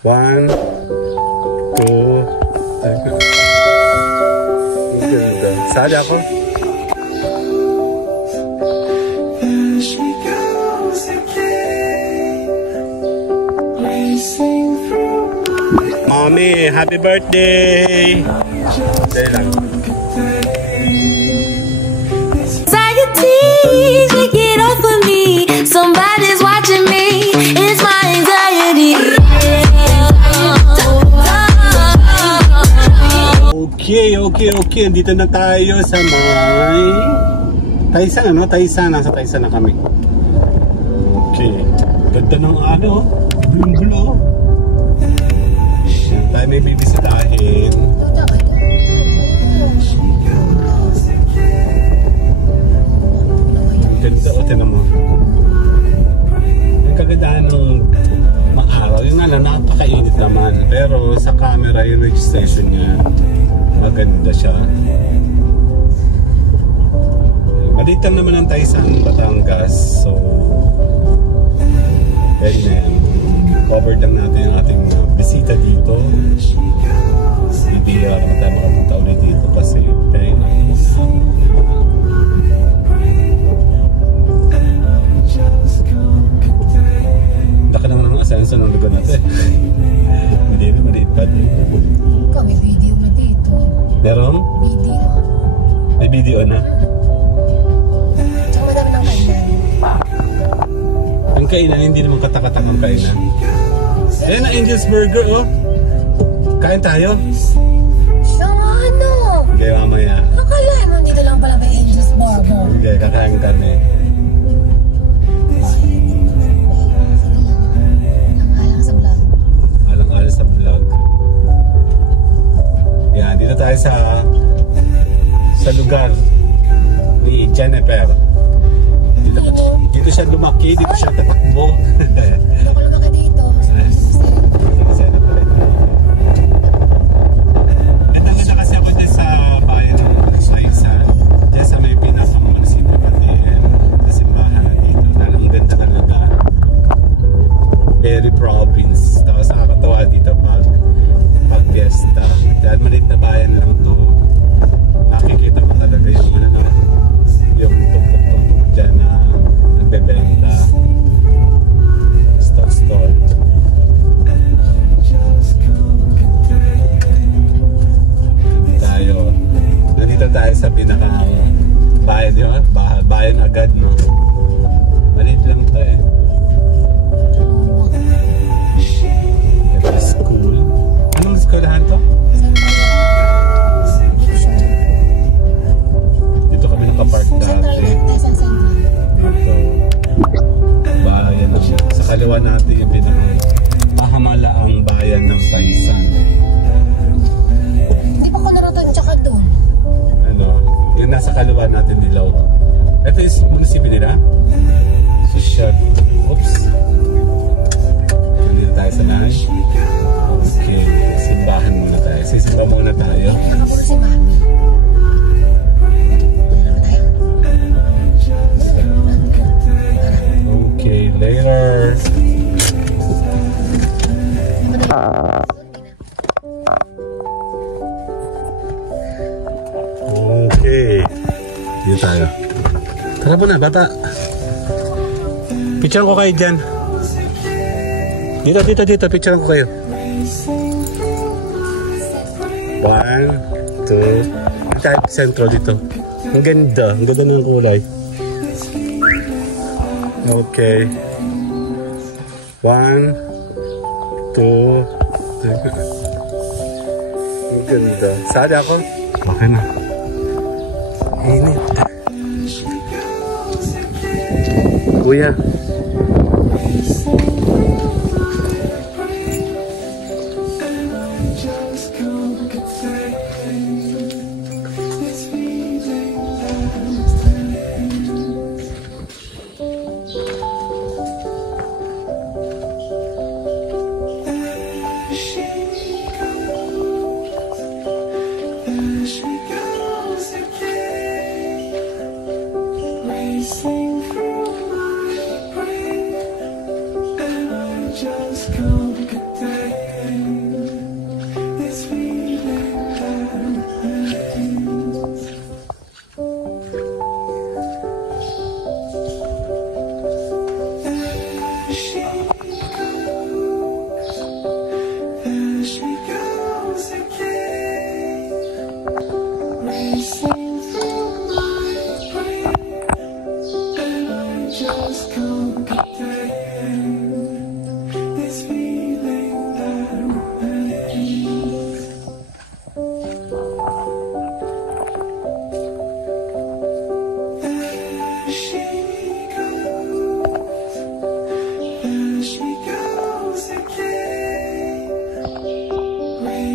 1, 2, 3. Ang ganda. Sali ako. Mommy, happy birthday! Dahil lang. Get off of me. Somebody's watching me. It's my anxiety. Okay. Dito na tayo sa may Taysan, ano? Taysan. Nasa Taysan na kami. Okay. Ganda ng ano. Blue. Yan tayo may bibisitahin. Ganda o tinan mo. Ang kagandahan ng maaraw. Yung ano, napakainit naman. Pero sa camera, yung registration niya, maganda siya. Maliit lang naman ang Taysan, Batangas. So, and then, covered lang natin yung ating bisita dito. Hindi naman tayo makapunta ulit dito kasi laki naman ng asenso ng lugar natin. Hindi, maliit pa din. May video na dito. Meron? Video. May video na? Tsaka madami ng kainan. Ang kainan, hindi naman katakatak ang kainan. Ayan na, Angel's Burger, oh. Kain tayo. Siya nga ano? Hindi, mamaya. Akalain mo dito lang pala may Angel's Burger. Hindi, kakain kami. Alang-alang sa vlog. Yan, dito tayo sa lugar ni Jennifer. Dito siya lumaki, dito siya tatakbo. Ano ko lumaki dito? Ganda kasi ako dyan sa bayan ng Taysan. Dyan sa may pinaka-munisipyo pati sa simbahan na dito. Ang ganda talaga. Very province. Tapos nakakatawa dito pag fiesta. Dahil maliit na bayan lang ito. Nakikita mo talaga yung yung tumpok-tumpok dyan na nagbebenta. Store. Nandito tayo sa pinaka-bayan, di ba? Bayan agad, no? Maliit lang ito eh. Ito school. Anong skolahan to? Dito kami nakapark dati. Dito. Bayan na siya. Sa kaliwa natin yung pinaka-pahamalaang bayan ng Taysan. Hindi pa ko naroon tsaka doon. Ano? Yung nasa kaliwa natin nilaw. Ito yung munisipyo nila. Social. Oops. Nandito tayo sa nahay. Okay. Simbahan muna tayo. Sisimba muna tayo. Nakapuro si Mami. Okay, later. Okay. Dito tayo. Tara po na, bata. Picture ko kayo dyan. Dito. Picture ko kayo. 1, 2. Type central dito. Ang ganda. Ang ganda ng kulay. Okay. 1, 2, 3. Ang ganda. Sali ako. Okay na. Init. Kuya.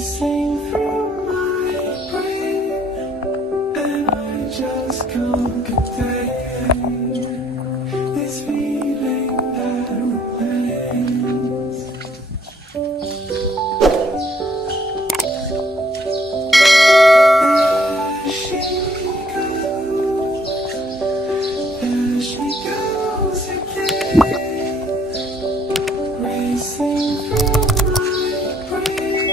racing through my brain, and I just can't contain this feeling that remains. There she goes again, racing through my brain,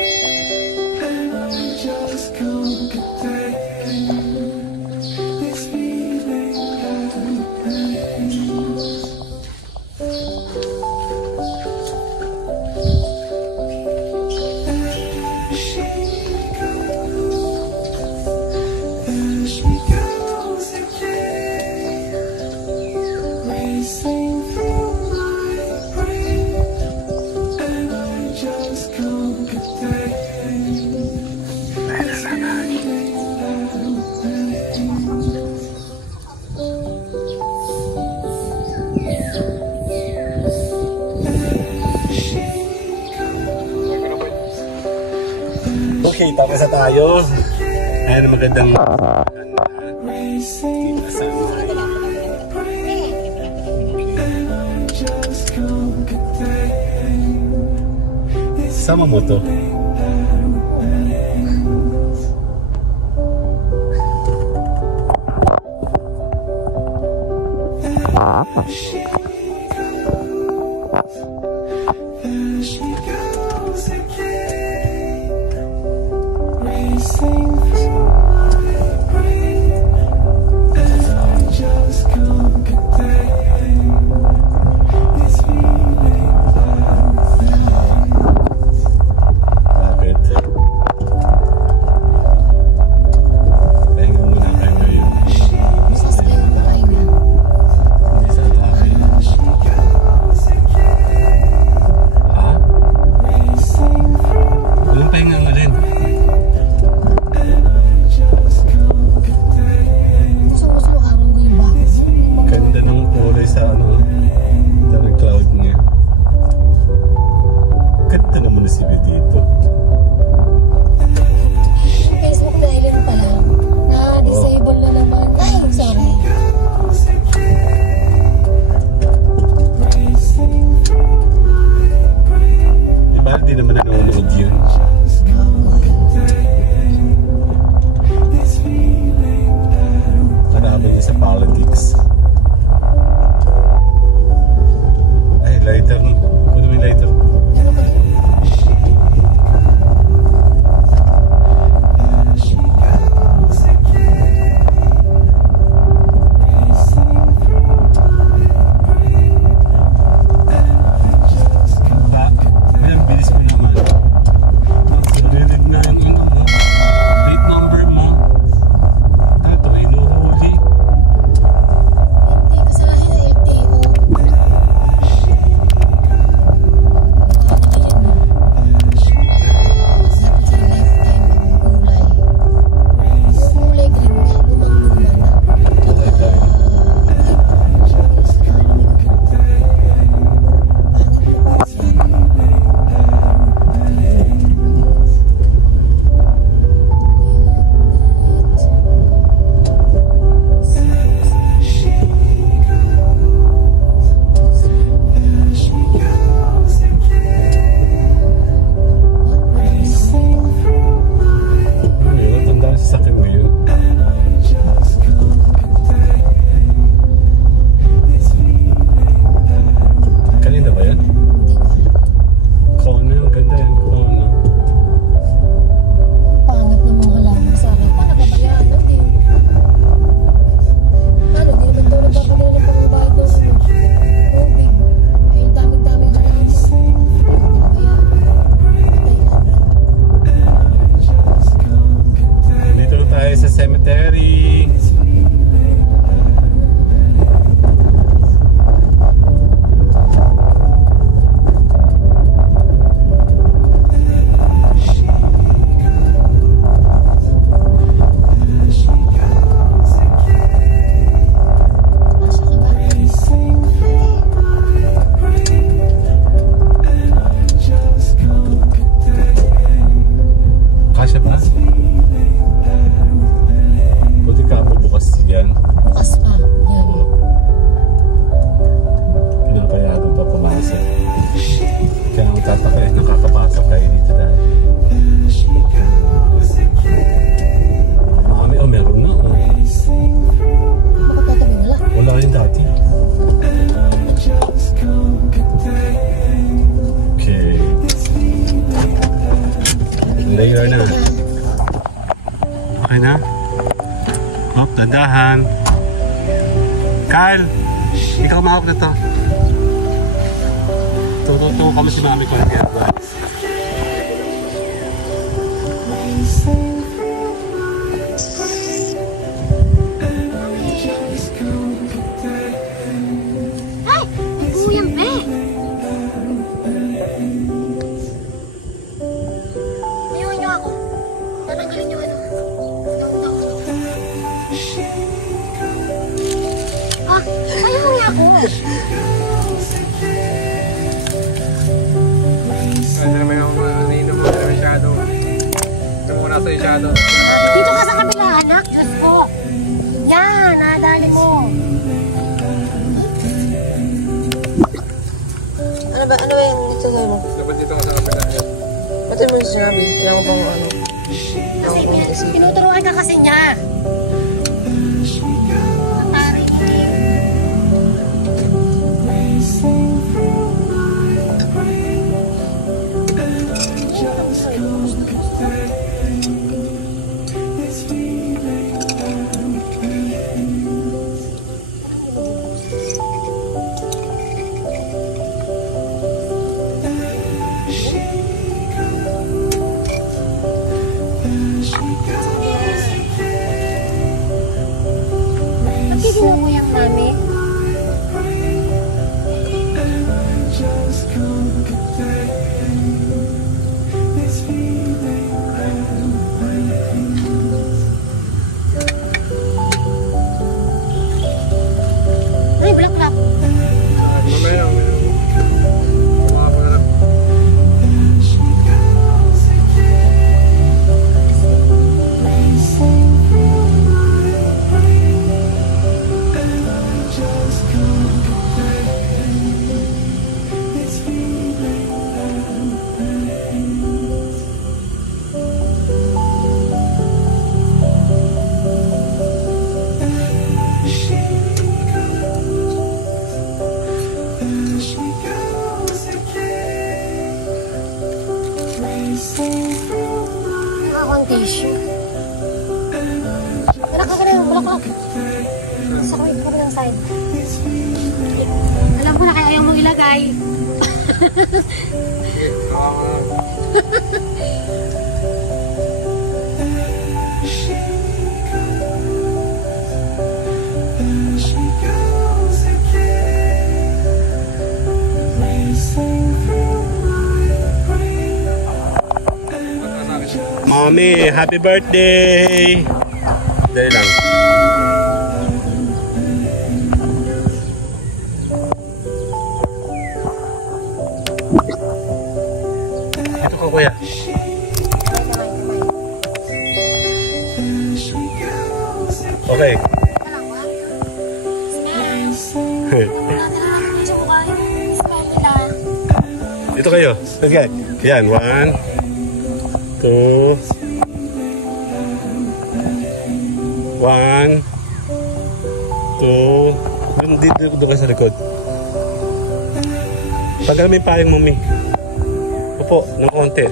and I just can't contain this feeling that remains. There she goes again, racing through my brain, and I just can't contain this feeling that remains. Okay, tapos na tayo. Ayan, magandang kita sa sama mo to. There she goes again, racing through my brain, and I just can't contain this feeling that remains. Bakit? Pahinga muna kayo ngayon. Basta sa kayo magpakain na. Hindi sa tayo. Ha? Walang pahinga mo rin. Gusto mo araw ko yung bago. Ganda ng kulay sa ano, sa cloud niya. Ganda naman na si Bea dito. Facebook na ilan pa lang. Na-disable na naman. Ay, sorry. Di ba? Di naman nanonood yun. Kalaban niya sa politics. Ay, lighter. Kuno may lighter. Layer na. Okay na? Hop, dandahan. Kyle, ikaw mahawak na to. Tututo kami si mami ko ng advice. Ay! Buyang be! Ayaw niyo ako. Tatanggalin niyo ano. Ah! Ayaw niyo ako. Hindi naman yung nainom mo na masyado. Ito mo nasa yung shadow. Dito ka sa kabila, anak. Diyos ko. Yan, nadali mo. Ano ba yung sasay mo? Dapat dito ka sa kapila. Ba't mo yung sinabi? Kaya mo bang ano? Kasi tinuturuan ka kasi niya. Atari. Nagkikino mo yung mami? Ay, bulaklak. Mamaya na. Mga pangarap. Nakakang tissue. Tara ka na yung bulaklak. Sa kawit ko ng side. Alam ko na kaya ayaw mo ilagay. Mommy, happy birthday! Dali lang. Ito ko kuya. Okay. Dito kayo. Okay. Yan. 1, 2, 1, 2. Dito ka sa likod. Tagal mo yung payang mami. Upo, ng konti.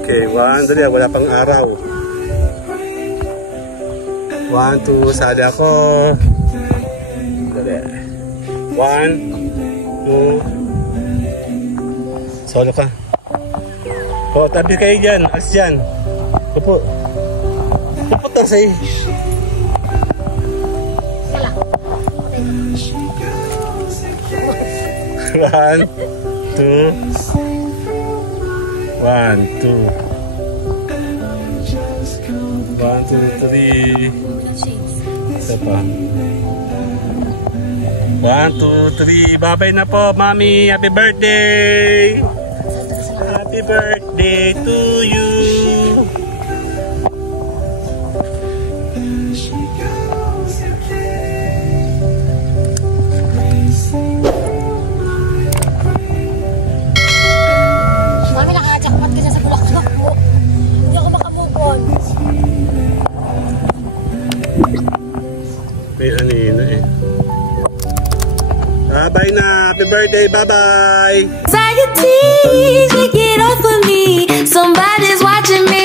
Okay, 1. Dali, wala pang araw. 1, 2, sali ako. Dali. 1, 2. Solo ka. O, tabi kayo dyan. Alis dyan. Upo. Upo na sa'yo. One, two. 1, 2. 1, 2, 3. Isa pa. 1, 2, 3. Babay na po, Mami. Happy birthday! Happy birthday to you! Mami, nakajakpat ka dyan sa bulaklak mo. Hindi ako makamove on. May anina eh. Bye na! Happy birthday. Bye-bye! Anxiety, shake it off of me. Somebody's watching me.